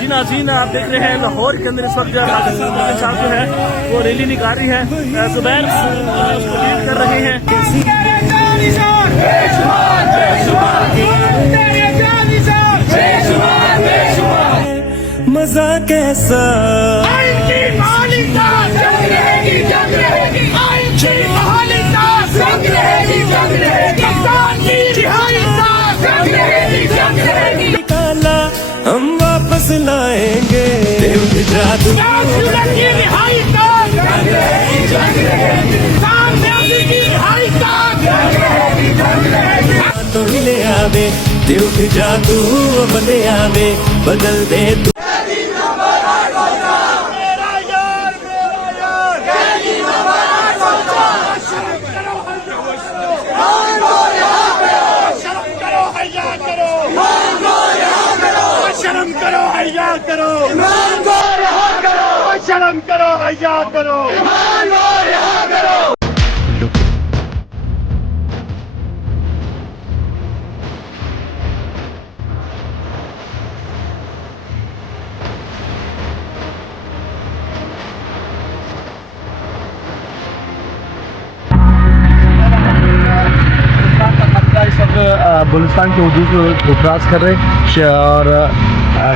جی ناظرین، آپ دیکھ رہے ہیں لاہور کے اندر اس وقت پاکستان کے ساتھ جو ہے وہ ریلی نکال رہی ہے. زبیر اس کو لیڈ کر رہے ہیں. مزہ کیسا نکالا ہم واپس لائیں گے تو لے آوے دیو کی جادو بلے آوے بدل دے تو شرم کرو حیا کرو ایمان کو رہا کرو شرم کرو حیا کرو ایمان کو رہا کرو. اس وقت بلوچستان کے حدود کو کراس کر رہے ہیں اور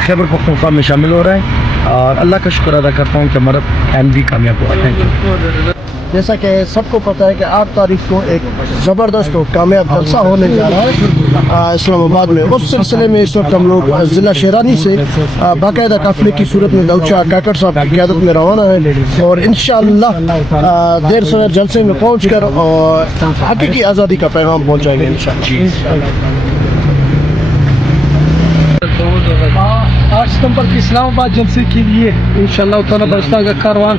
خیبر پختونخوا میں شامل ہو رہے ہیں اور اللہ کا شکر ادا کرتا ہوں کہ ہمارا ایم بھی کامیاب ہوا. Thank you. جیسا کہ سب کو پتہ ہے کہ 8 تاریخ کو ایک زبردست اور کامیاب جلسہ ہونے جا رہا ہے اسلام آباد میں. اس سلسلے میں اس وقت ہم لوگ ضلع شیرانی سے باقاعدہ قافلے کی صورت میں داؤد کاکڑ صاحب کی قیادت میں روانہ ہے اور انشاءاللہ دیر سویر جلسے میں پہنچ کر اور حقیقی آزادی کا پیغام پہنچائیں گے انشاءاللہ. 8 ستمبر کی اسلام آباد جلسے کے لیے انشاءاللہ تعالیٰ بلوچستان کا کاروان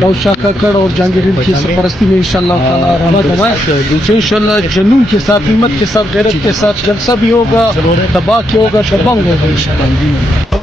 داؤد شاہ کاکڑ اور جہانگیر کی سرپرستی میں انشاءاللہ تعالیٰ رواں ہوگا. انشاءاللہ جنون کے ساتھ، ہمت کے ساتھ، غیرت کے ساتھ جلسہ بھی ہوگا، تباہ کی ہوگا، شبنگ ہوگا انشاءاللہ.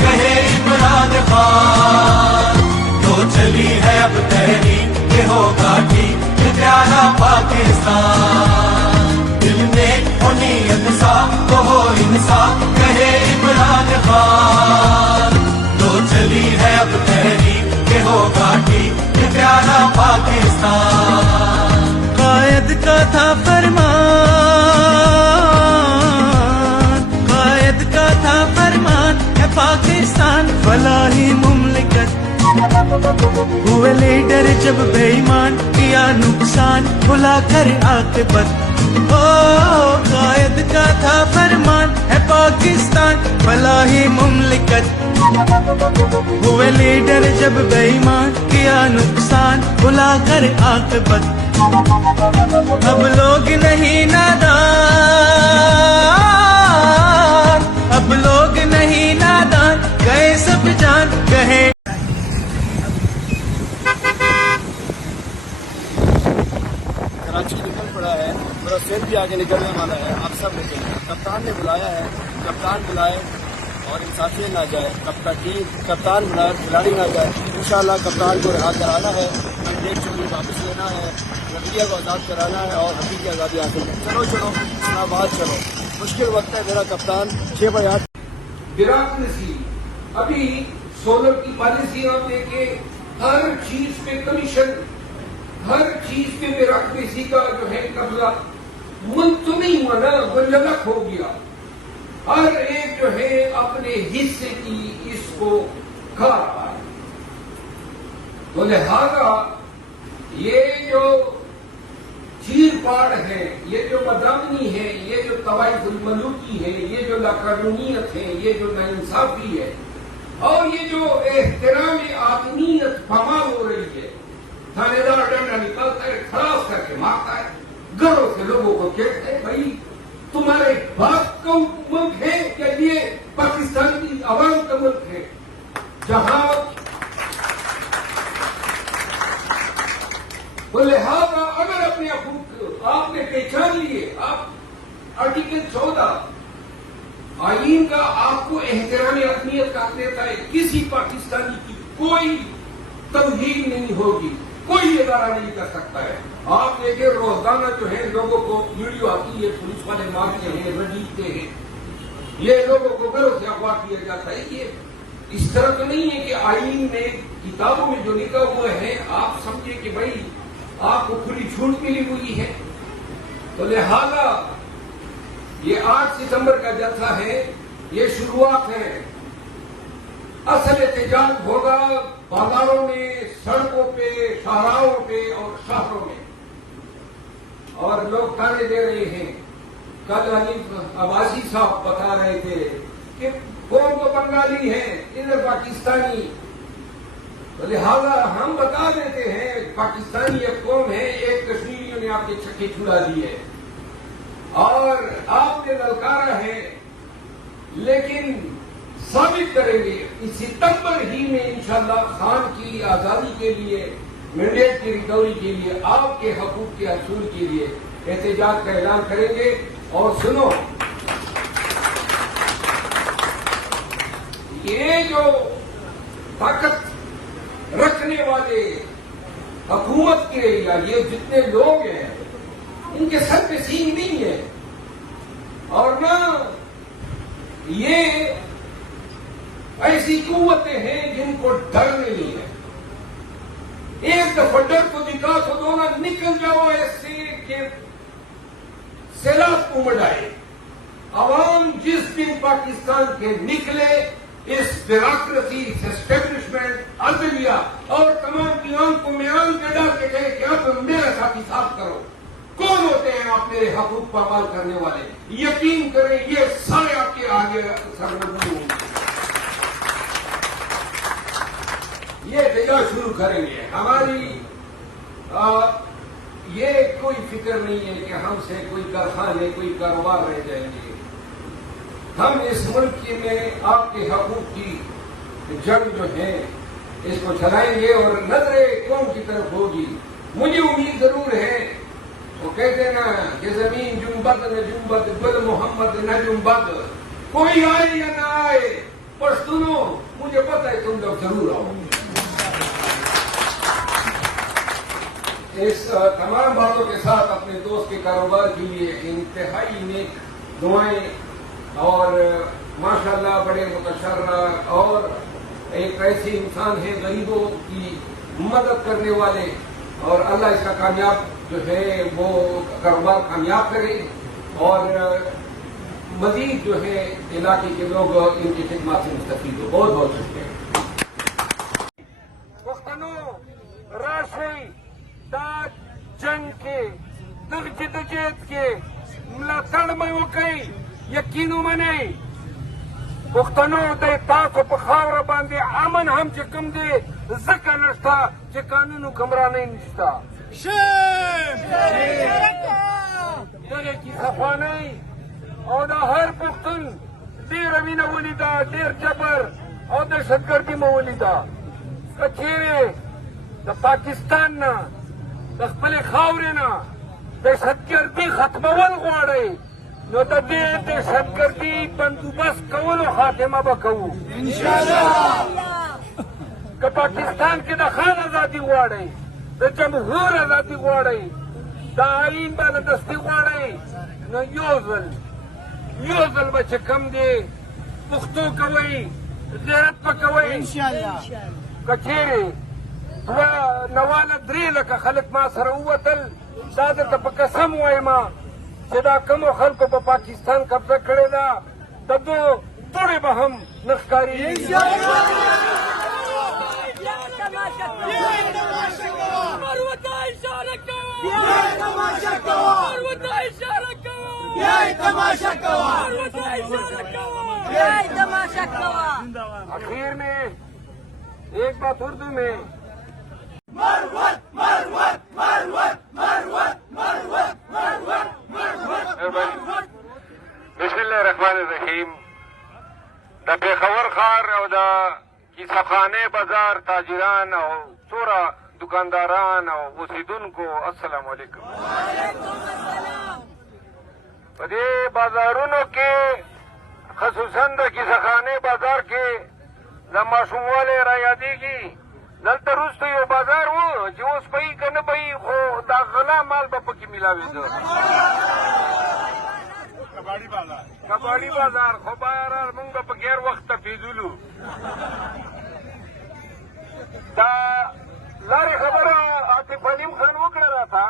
کہے عمران होगा ठीक ये प्यारा पाकिस्तान। दिल में हो नीयत साफ तो हो इंसाफ कहे इमरान खान। तो चली है अब तहरीक के होगा ठीक ये प्यारा पाकिस्तान। कायद का था फरमान, कायद का था फरमान है पाकिस्तान फलाही मुमलिकत। हुए लीडर जब बेईमान किया नुकसान भुला कर आक़िबत। ओ कायद का था फरमान है पाकिस्तान फलाही मुमलिकत। हुए लीडर जब बेईमान किया नुकसान भुला कर आक़िबत। अब लोग नहीं नादान, अब लोग नहीं नादान गए सब जान कहे। कराची निकल पड़ा है, मेरा सेल भी आगे निकलने वाला है। आप सब निकलें, कप्तान ने बुलाया है, कप्तान बुलाए और इंसाफियत ना जाए। कप्तान बुलाए, खिलाड़ी ना जाए। इंशाअल्लाह कप्तान को रिहा कराना है, एक चोरी वापस लेना है, रवैया को आज़ाद कराना है और हकीकी आज़ादी हासिल करनी। चलो इस्लामाबाद चलो। मुश्किल वक्त है, मेरा कप्तान 6 बजे ब्यूरोक्रेसी अभी सोलर की पॉलिसी आप देखें, हर चीज पे कमीशन, हर चीज पे ब्यूरोक्रेसी का जो है कब्जा। मुल्क तो नहीं हुआ ना, वो ललक हो गया। हर एक जो है अपने हिस्से की इसको खा रहा है। तो लिहाजा ये जो चीर फाड़ है, ये जो बदअमनी है, ये जो तवाइफुल मलूकी है, ये जो लाकानूनियत है, ये जो नाइंसाफी है और ये जो एहतराम आदमीयत पमाल हो रही है। थानेदार डंडा निकालता है, खलास करके मारता है, घरों से लोगों को कहते हैं भाई तुम्हारे बाप का मुल्क है या ये पाकिस्तान की आवाम का मुल्क है, जहां तो लिहाजा अगर अपने आपने पहचान लिए, आप आर्टिकल 14 आईन का आपको एहतराम आदमियत का देता है, किसी पाकिस्तानी की कोई तौहीन नहीं होगी, कोई इदारा नहीं कर सकता है। आप देखिए रोजाना जो है लोगों को वीडियो आती है, पुलिस वाले मारते हैं, रजीते हैं, ये लोगों को घरों से अगवा किया जाता है। ये इस तरह तो नहीं है कि आईन में किताबों में जो लिखा हुआ है आप समझे कि भाई आपको खुली छूट मिली हुई है। तो लिहाजा ये 8 सितंबर का जलसा है, ये शुरुआत है। असल एहतजाज होगा बाजारों में, सड़कों पे, शाहराहों पे और शहरों में। और लोग ताने दे रहे हैं। कल हनीफ अब्बासी साहब बता रहे थे कि कौन तो बंगाली है, इधर पाकिस्तानी। तो लिहाजा हम बता देते हैं पाकिस्तानी एक कौम है, एक कश्मीरियों ने आपके छक्के छुड़ा दिए और आपने ललकारा है, लेकिन साबित करेंगे इस सितंबर ही में इंशाअल्लाह खान की आजादी के लिए, मैंडेट की रिकवरी के लिए, आपके हकूक के असूल के लिए एहतजाज का ऐलान करेंगे। और सुनो, ये जो ताकत रखने वाले हुकूमत के या ये जितने लोग हैं इनके सर पे सींग नहीं है और ना ये ऐसी कुव्वतें हैं जिनको डर नहीं है। एक दफा डर को दिखा तो दो ना, निकल जाओ ऐसे के सैलाब उमड़ आए। अवाम जिस दिन पाकिस्तान के निकले, इस ब्यूरोक्रेसी, इस एस्टेब्लिशमेंट, अदलिया और तमाम की आंखों में आंख डाल के कहे कि अब मेरे साथ हिसाब करो। कौन होते हैं आप मेरे हकूक पामाल करने वाले? यकीन करें ये सारे आपके आगे सरमंदी होंगे। ये एहतजाज शुरू करेंगे। हमारी ये कोई फिक्र नहीं है कि हमसे कोई कारखाने, कोई कारोबार रह जाएंगे। हम इस मुल्क में आपके हकूक की जंग जो है इसको चलाएंगे और नजरे कौम की तरफ होगी। मुझे उम्मीद जरूर है, वो कहते हैं ना कि जमीन जुम्बद न जुम्बद गुल मोहम्मद न जुम्बद, कोई आए या ना आए, पर सुनो मुझे पता है तुम लोग जरूर आओगे। इस तमाम बातों के साथ अपने दोस्त के कारोबार के लिए इंतहाई नेक दुआएं और माशाल्लाह बड़े मुतशर्रा और एक ऐसे इंसान है गरीबों की मदद करने वाले, और अल्लाह इसका कामयाब जो है वो कारोबार कामयाब करे और मजीद जो है इलाके के लोग इनकी खिदमत से मुस्तफीद हो। बहुत बहुत शुक्रिया। राशि दाद जंग के जदोजहद के मलातड़ में वो कई यकीनों में नहीं पुख्तनों दे ताको पखावर बांधे अमन हम चकम दे जका नष्टा चे कानून कमरा नहीं निष्ठा दगे की सफा नहीं और हर पुख्तन देर अमीना वलीदा देर जबर और दहशतगर्दी में वलीदा कचेरे द पाकिस्तान ना दखपले खावरे ना दहशतगर्दी खत्मवल गवाड़े नो त दे दहशतगर्दी बंदोबस्त कवलो खात्मा बकवू इंशाअल्लाह पाकिस्तान के द खान आजादी गवाड़े द जमहूर आजादी गवाड़े द आईन बालदस्ती गवाड़े न योजल बच्चे कम दे पुख्तो कवई गैरत पकवई इंशाअल्लाह कचेरे नवाला द्री लका खलक मा सरवतल सादर त कसम वायमा जदा कम खल्को पे पाकिस्तान कब्जा करेगा तब तो तोड़े बहम नखकारी आखिर में एक बात उर्दू में बिस्मिल्लाहिर्रहमानिर्रहीम द पेखवर खार और द किसाखाने बाजार ताजिरान और चोरा दुकानदारान और मुसीदुन को अस्सलाम वालेकुम। बदे बाजारों के खसूसन द किसाखाने बाजार के द मासूम वाले रायादी की दलता रुस तो यो बाजार वो जो उस पई कन पई हो दाखला माल बप की मिलावे दो कबाड़ी बाजार खो बाजार मंग बप गैर वक्त फिजुलू दा लारे खबर आतिफ अलीम खान वो कर रहा था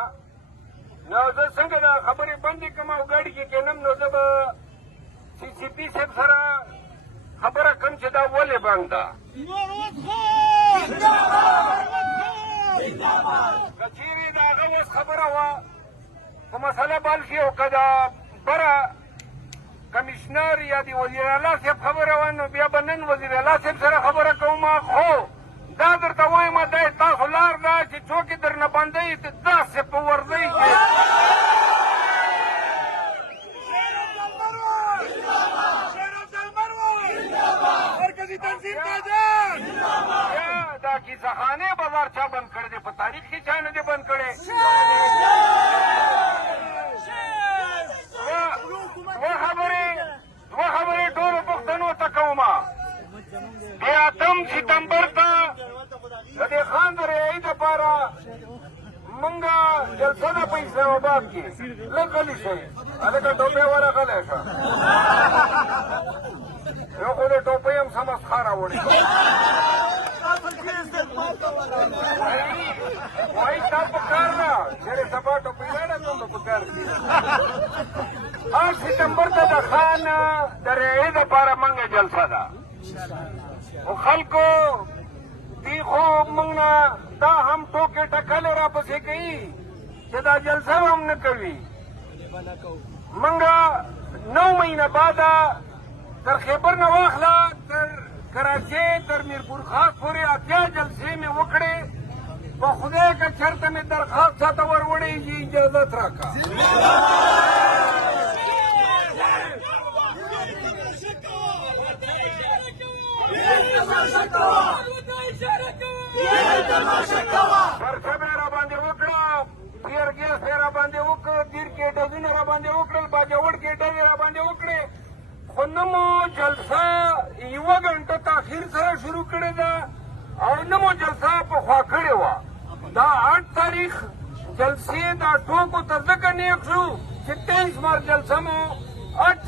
न संग दा खबरें बंदी कमाओ गाड़ी के केनम न जब सीसीपी से सारा खबर कम से दा बोले बांगदा कचेरी दागा वो खबर हुआ तो मसाला बाल की हो कदा बड़ा कमिश्नर या दी वजीर आला से खबर हुआ न बिया बनन वजीर आला से सारा खबर कौमा खो दादर तवाई मा दे ताखलार दा कि चौकी दर न बंदई ते 10 से पवर दई की सखाने बाजार चा बंद कर दे तारीख की चाहे दे बंद करे वो खबरें डोर पुख्तनों तकौमा बेआतम सितंबर था लदे खान दरे ईद पारा मंगा जलसा ना पैसा बाप की लगली से अरे का टोपे वाला कल ऐसा यो को टोपे हम समझ खारा वोड़े वही सब पुकारना मेरे सभा टोपी ना तुम पुकार 8 सितंबर तक खान दरे ईद पारा मंगे जलसा था वो खल को तीखो मंगना ता हम तो के टकले वापस गई जदा जलसा हम न कभी मंगा 9 महीना बाद तर खैबर नवाखला तर कराची तर मीरपुर खास पूरे आत्या जलसे में वकड़े वो खुदा का शर्त में दरखास्त था तवर वड़े जी इजाजत रखा सरसबेरा बांधे उकड़ा फिर गैस फेरा बांधे उकड़ गिर के डजीनरा बांधे उकड़ल बाजावड़ के डजेरा बांधे उकड़े खुन्नमो जलसा युवा घंटो ताखिर सरा शुरू करे दा और नमो जलसा पखवा खड़े हुआ दा 8 तारीख जलसे दा ठोको तज़कर नहीं अक्सू कि 23 मार्च जलसा में 8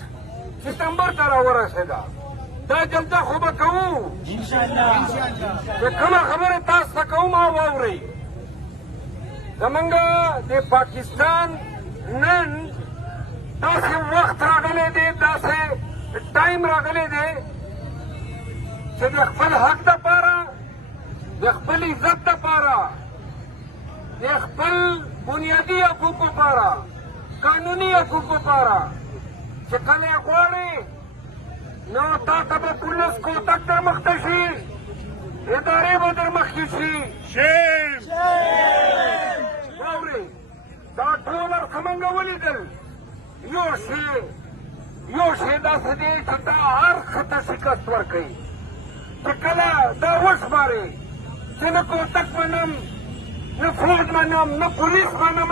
सितंबर तारा वरसेगा दा जलसा खुब कहूँ कमा खबर तास कहूँ माँ वावरी जमंगा दे पाकिस्तान नन दासे वक्त रागले दे दासे टाइम रागले दे چې د خپل حق دپاره د خپل عزت دپاره د خپل بنیادي حقوقو لپاره قانوني حقوقو لپاره چې کله یې غواړې نو تا ته به پولیس کوتک در مخته شي ادارې به در مخکې شي واورې دا ټول څرنګه ولیدل یو شی داسې دی چې دا هر خطه شکست ورکوي چې کله دا وشمارې چې نه کوتک منم نه فوج منم نه پولیس منم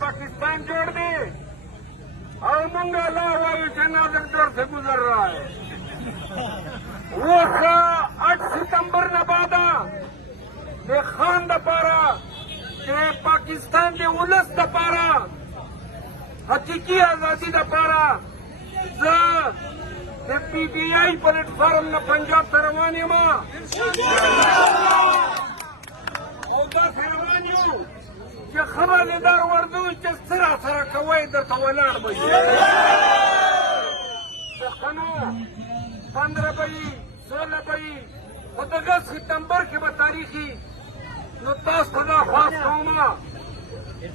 पाकिस्तान जोड़ दे और मंगा लावा जनाजन दौर से गुजर रहा है वो 8 सितंबर न बादा ये खान दपारा ये पाकिस्तान के उलस दपारा हकीकी आजादी दपारा PTI प्लेटफॉर्म न पंजाब तरवानी मां چې خبردار وردو چې سره کوي درته ولاړ به شي پښتنو 15 به وي 16 به وي خو دغه سپتمبر کې به تاریخي نو تاسو ته دا خواست کوم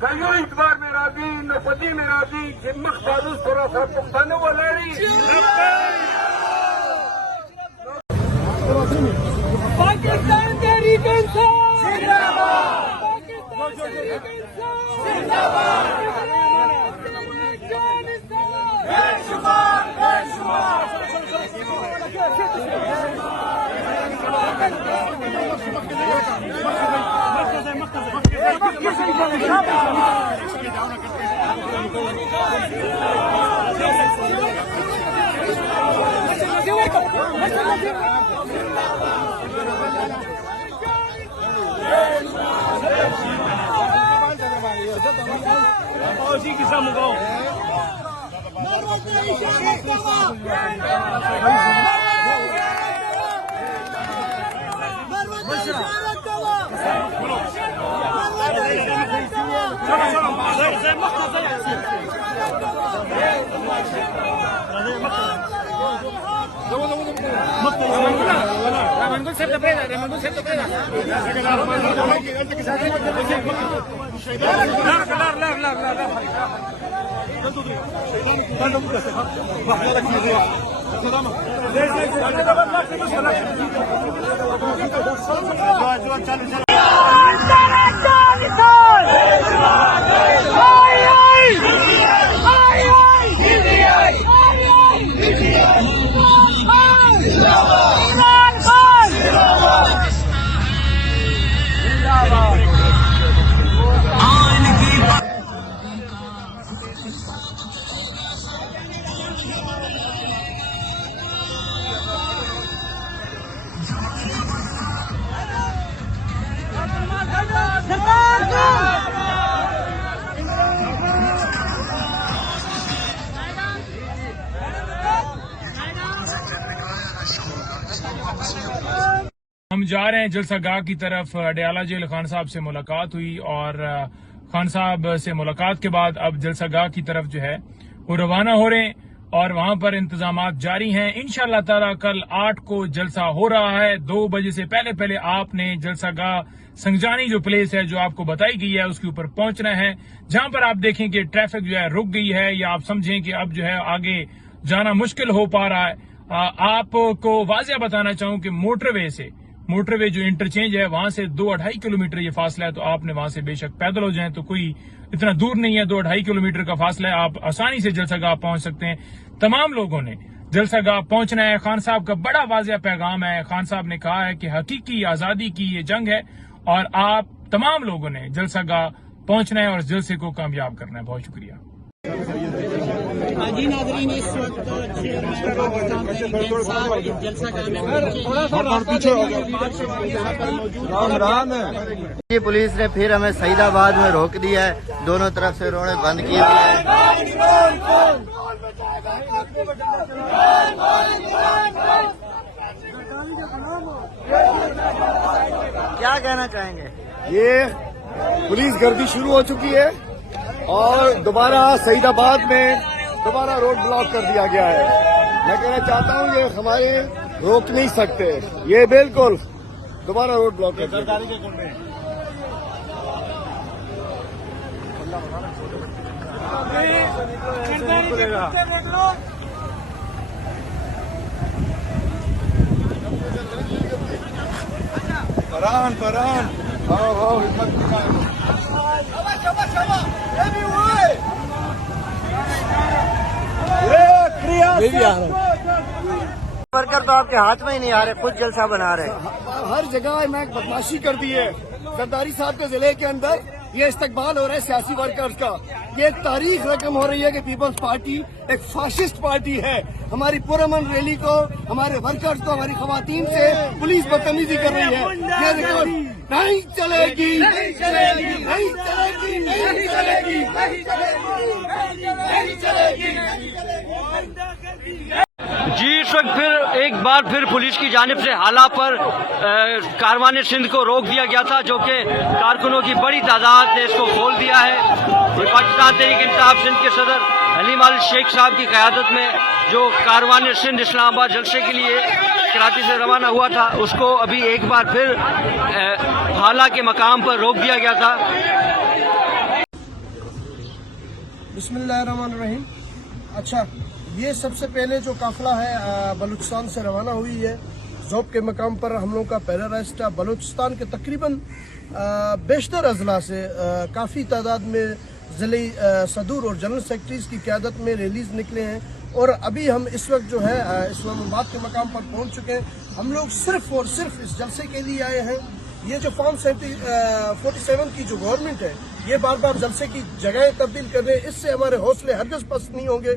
که یو اعتبار مې راځي نو په دې مې راځي چې مخ ته وروسته راسره پښتانه ولاړي पाकिस्तान तहरीक इंसाफ जिंदाबाद हम जा रहे हैं जलसागाह की तरफ। अडयाला जेल खान साहब से मुलाकात हुई और खान साहब से मुलाकात के बाद अब जलसागाह की तरफ जो है वो रवाना हो रहे हैं और वहां पर इंतजामात जारी हैं। इंशाअल्लाह ताला कल 8 को जलसा हो रहा है। 2 बजे से पहले आपने जलसागाह संगजानी जो प्लेस है जो आपको बताई गई है उसके ऊपर पहुंचना है, जहां पर आप देखें कि ट्रैफिक जो है रुक गई है या आप समझें कि अब जो है आगे जाना मुश्किल हो पा रहा है। आपको वाजिया बताना चाहूं कि मोटरवे जो इंटरचेंज है वहां से 2-2.5 किलोमीटर ये फासला है, तो आपने वहां से बेशक पैदल हो जाएं तो कोई इतना दूर नहीं है। 2-2.5 किलोमीटर का फासला है, आप आसानी से जलसागाह पहुंच सकते हैं। तमाम लोगों ने जलसा गाह पहुंचना है। खान साहब का बड़ा वाज़ेह पैगाम है। खान साहब ने कहा है कि हकीकी आज़ादी की ये जंग है और आप तमाम लोगों ने जलसा गाह पहुंचना है और इस जलसे को कामयाब करना है। बहुत शुक्रिया। जी नाज़रीन, इस वक्त चेयरमैन पाकिस्तान तहरीक इंसाफ जलसा गाह में ये पुलिस ने फिर हमें सईदाबाद में रोक दिया है, दोनों तरफ से उन्होंने बंद किया है। क्या कहना चाहेंगे? ये पुलिस गर्दी शुरू हो चुकी है और दोबारा सईदाबाद में दोबारा रोड ब्लॉक कर दिया गया है। मैं कहना चाहता हूँ ये हमारे रोक नहीं सकते, ये बिल्कुल दोबारा रोड ब्लॉक कर दिया। फरहान आओ वर्कर तो आपके हाथ में ही नहीं आ रहे, खुद जलसा बना रहे। हर जगह मैं बदमाशी कर दी है। जरदारी साहब के जिले के अंदर ये इस्तकबाल हो रहा है सियासी वर्कर्स का। ये एक तारीख रकम हो रही है कि पीपल्स पार्टी एक फाशिस्ट पार्टी है। हमारी पुरअमन रैली को, हमारे वर्कर्स को, हमारी खवातीन से पुलिस बदतमीजी कर रही है। ये देखो, नहीं चलेगी, नहीं चलेगी, नहीं चलेगी, नहीं चलेगी, नहीं चलेगी, नहीं चलेगी। जी, इस वक्त फिर एक बार फिर पुलिस की जानिब से हाला पर कारवान सिंध को रोक दिया गया था, जो कि कारकुनों की बड़ी तादाद ने इसको खोल दिया है। ये पाकिस्तान तहरीक इंसाफ सिंध के सदर हलीम अल शेख साहब की क़यादत में जो कारवान सिंध इस्लामाबाद जलसे के लिए कराची से रवाना हुआ था, उसको अभी एक बार फिर हाला के मकाम पर रोक दिया गया था। बिस्मिल्लाहिर्रहमानिर्रहीम। अच्छा, ये सबसे पहले जो काफिला है बलूचिस्तान से रवाना हुई है, ज़ोब के मकाम पर हम लोग का पहला रेस्ट है। बलूचिस्तान के तकरीबन बेशतर अजला से काफ़ी तादाद में ज़िले सदूर और जनरल सेक्रेटरीज़ की क़यादत में रैलीज निकले हैं और अभी हम इस वक्त जो है इस्लामाबाद के मकाम पर पहुंच चुके हैं। हम लोग सिर्फ और सिर्फ इस जलसे के लिए आए हैं। ये जो फॉर्म 47 की जो गवर्नमेंट है, ये बार बार जलसे की जगह तब्दील कर रहे हैं। इससे हमारे हौसले हरगिज़ पस्त नहीं होंगे।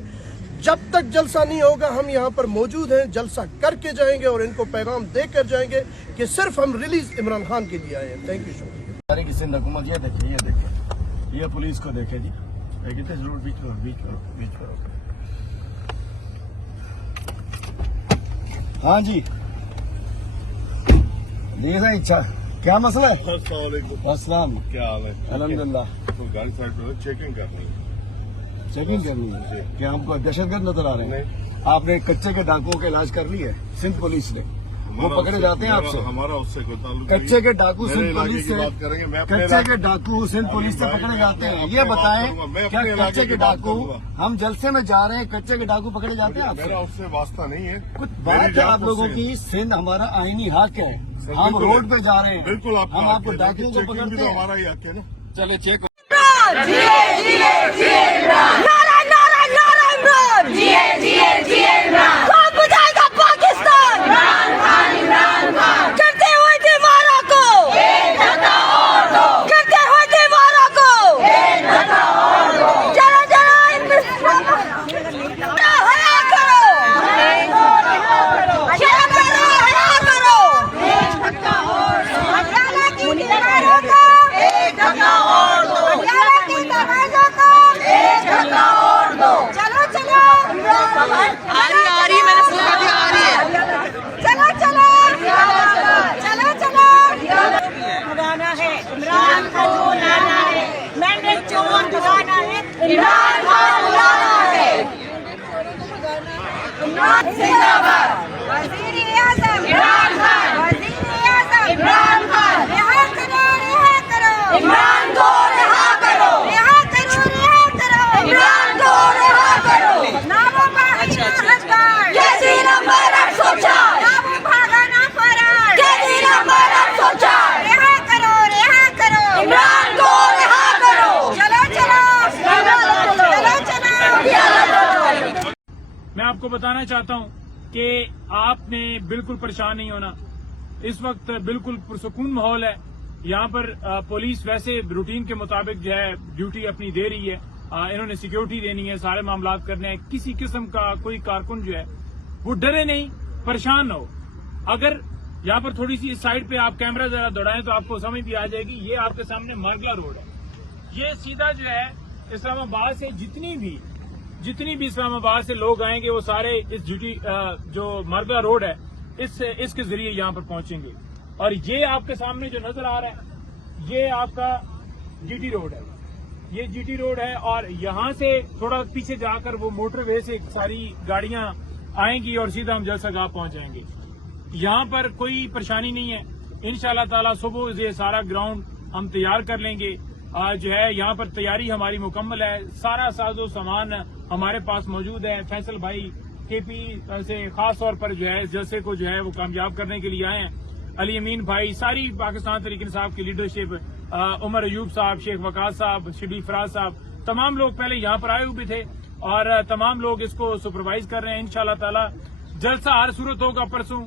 जब तक जलसा नहीं होगा हम यहाँ पर मौजूद हैं, जलसा करके जाएंगे और इनको पैगाम देकर जाएंगे कि सिर्फ हम रिलीज इमरान खान के लिए आए हैं। Thank you. शुक्रिया। की सिंध हुकूमत ये देखिए, ये पुलिस को देखे जी, कितने जरूर बीच करो। हाँ जी, देखिए इच्छा क्या मसला है? अस्सलाम, क्या हाल है? अल्हम्दुलिल्लाह। तो गाड़ी साइड पर चेकिंग करनी है। चेकिंग करनी है? क्या हमको दहशतगर्द नजर आ रहे हैं? आपने कच्चे के डाकुओं का इलाज कर ली है सिंध पुलिस ने? वो पकड़े जाते हैं आपसे? हमारा उससे कोई ताल्लुक कच्चे के डाकू सिंध पुलिस से, बात करेंगे। कच्चे के डाकू सिंध पुलिस से पकड़े जाते हैं। ये बताएं क्या कच्चे के डाकू, हम जलसे में जा रहे हैं, कच्चे के डाकू पकड़े जाते हैं मेरा आपसे? उससे वास्ता नहीं है। कुछ बात है आप लोगों की, सिंध हमारा आईनी हक है। हम रोड पे जा रहे हैं, बिल्कुल हम आपको डाकुओं को पकड़ते हैं। हमारा ही हक है ना। चले चेक आपको बताना चाहता हूं कि आपने बिल्कुल परेशान नहीं होना। इस वक्त बिल्कुल पुरसुकून माहौल है। यहाँ पर पुलिस वैसे रूटीन के मुताबिक जो है ड्यूटी अपनी दे रही है। इन्होंने सिक्योरिटी देनी है, सारे मामलात करने हैं। किसी किस्म का कोई कारकुन जो है वो डरे नहीं, परेशान न हो। अगर यहाँ पर थोड़ी सी इस साइड पे आप कैमरा जरा दौड़ाएं तो आपको समझ भी आ जाएगी। ये आपके सामने मार्गला रोड है। ये सीधा जो है इस्लामाबाद से जितनी भी इस्लामाबाद से लोग आएंगे वो सारे इस ड्यूटी जो मार्गला रोड है इसके जरिए यहाँ पर पहुंचेंगे। और ये आपके सामने जो नजर आ रहा है ये आपका जीटी रोड है। ये जीटी रोड है और यहाँ से थोड़ा पीछे जाकर वो मोटरवे से सारी गाड़ियां आएंगी और सीधा हम जलसागाह पहुंच जाएंगे। यहाँ पर कोई परेशानी नहीं है। इंशाल्लाह ताला सुबह ये सारा ग्राउंड हम तैयार कर लेंगे। जो है यहाँ पर तैयारी हमारी मुकम्मल है। सारा साजो सामान हमारे पास मौजूद है। फैसल भाई केपी से खास तौर पर जो है इस जलसे को जो है वो कामयाब करने के लिए आए हैं। अली अमीन भाई, सारी पाकिस्तान तहरीक इंसाफ की लीडरशिप, उमर अयूब साहब, शेख वकास साहब, शबीर फराज साहब, तमाम लोग पहले यहाँ पर आए हुए थे और तमाम लोग इसको सुपरवाइज कर रहे हैं। इंशाल्लाह ताला जलसा हर सूरत होगा। परसों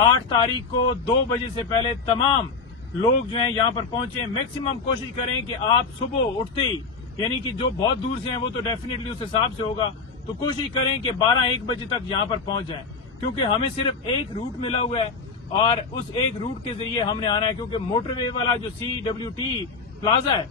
8 तारीख को 2 बजे से पहले तमाम लोग जो हैं यहाँ पर पहुंचे। मैक्सिमम कोशिश करें कि आप सुबह उठते ही, यानी कि जो बहुत दूर से हैं वो तो डेफिनेटली उस हिसाब से होगा, तो कोशिश करें कि 12-1 बजे तक यहाँ पर पहुंच जाएं, क्योंकि हमें सिर्फ एक रूट मिला हुआ है और उस एक रूट के जरिए हमने आना है। क्योंकि मोटरवे वाला जो CWT प्लाजा है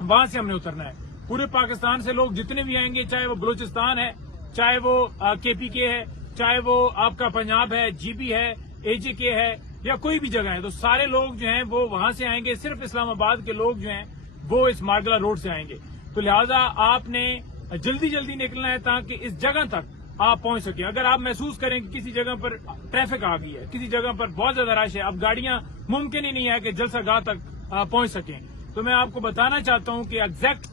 वहां से हमने उतरना है। पूरे पाकिस्तान से लोग जितने भी आएंगे, चाहे वो बलूचिस्तान है, चाहे वो KPK है, चाहे वो आपका पंजाब है, GB है, AJK है या कोई भी जगह है, तो सारे लोग जो हैं वो वहां से आएंगे। सिर्फ इस्लामाबाद के लोग जो हैं वो इस मार्गला रोड से आएंगे। तो लिहाजा आपने जल्दी निकलना है ताकि इस जगह तक आप पहुंच सके। अगर आप महसूस करें कि किसी जगह पर ट्रैफिक आ गई है, किसी जगह पर बहुत ज्यादा रश है, अब गाड़ियां मुमकिन ही नहीं है कि जलसागाह तक पहुंच सकें, तो मैं आपको बताना चाहता हूं कि एग्जैक्ट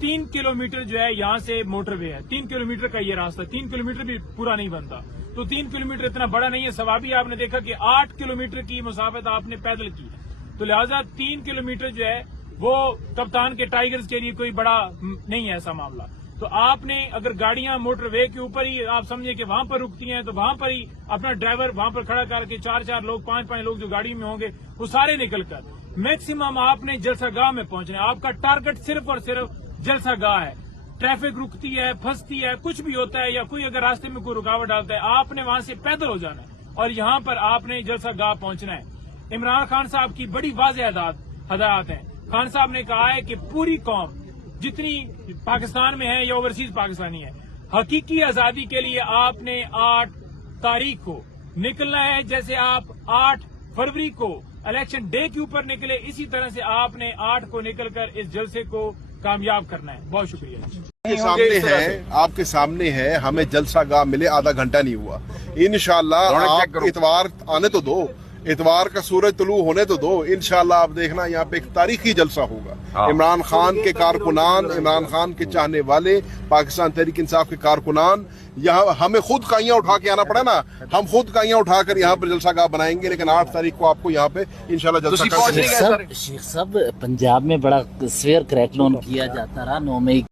3 किलोमीटर जो है यहाँ से मोटरवे है। 3 किलोमीटर का ये रास्ता, 3 किलोमीटर भी पूरा नहीं बनता। तो 3 किलोमीटर इतना बड़ा नहीं है। सवाबी आपने देखा कि 8 किलोमीटर की मुसाफत आपने पैदल की, तो लिहाजा 3 किलोमीटर जो है वो कप्तान के टाइगर्स के लिए कोई बड़ा नहीं है ऐसा मामला। तो आपने अगर गाड़ियां मोटरवे के ऊपर ही आप समझे कि वहां पर रुकती हैं, तो वहां पर ही अपना ड्राइवर वहां पर खड़ा करके 4-4 लोग, 5-5 लोग जो गाड़ी में होंगे वो सारे निकलकर मैक्सिमम आपने जलसागाह में पहुंचना है। आपका टारगेट सिर्फ और सिर्फ जलसागाह है। ट्रैफिक रुकती है, फंसती है, कुछ भी होता है या कोई अगर रास्ते में कोई रुकावट डालता है, आपने वहां से पैदल हो जाना है और यहाँ पर आपने जलसागाह पहुंचना है। इमरान खान साहब की बड़ी वाज़ेह हदायत है। खान साहब ने कहा है कि पूरी कौम जितनी पाकिस्तान में है या ओवरसीज पाकिस्तानी है, हकीकी आजादी के लिए आपने 8 तारीख को निकलना है। जैसे आप 8 फरवरी को इलेक्शन डे के ऊपर निकले, इसी तरह से आपने 8 को निकलकर इस जलसे को कामयाब करना है। बहुत शुक्रिया। आपके सामने है। हमें जलसागाह मिले आधा घंटा नहीं हुआ। इंशाल्लाह आप इतवार आने तो दो, इतवार का सूरज तुलू होने तो दो। इंशाल्लाह आप देखना यहाँ पे एक तारीखी जलसा होगा। इमरान खान के कारकुनान, इमरान खान के चाहने वाले, पाकिस्तान तहरीक इंसाफ के कारकुनान, यहाँ हमें खुद काइयां उठा के आना पड़ा ना, हम खुद काइयां उठाकर यहाँ पर जलसागाह बनाएंगे। लेकिन 8 तारीख को आपको यहाँ पे इंशाल्लाह जलसा। शेख साहब पंजाब में बड़ा स्वेयर क्रैकडाउन किया जाता रहा 9 मई